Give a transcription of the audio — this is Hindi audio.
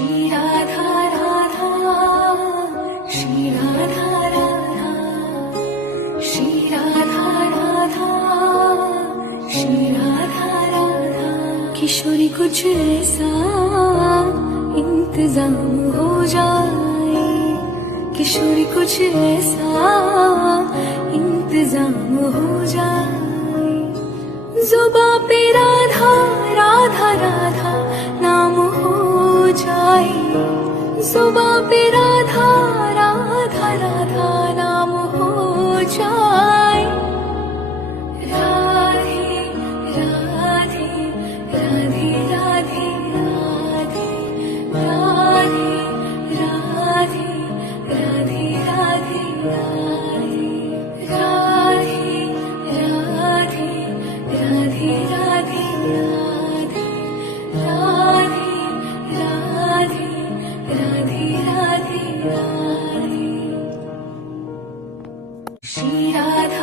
श्री राधा राधा, श्री राधा राधा, श्री राधा राधा, श्री राधा राधा। किशोरी कुछ ऐसा इंतजाम हो जाए, किशोरी कुछ ऐसा इंतजाम हो जाए। जुबां पे राधा राधा राधा नाम हो जाए, जुबां पे राधा राधा राधा नाम हो जाए। राधे राधे राधे राधे राधे, राधे राधे राधे राधे राधे, राधे राधे राधे राधे राधे, राधे राधे राधे राधे राधे। श्री राधा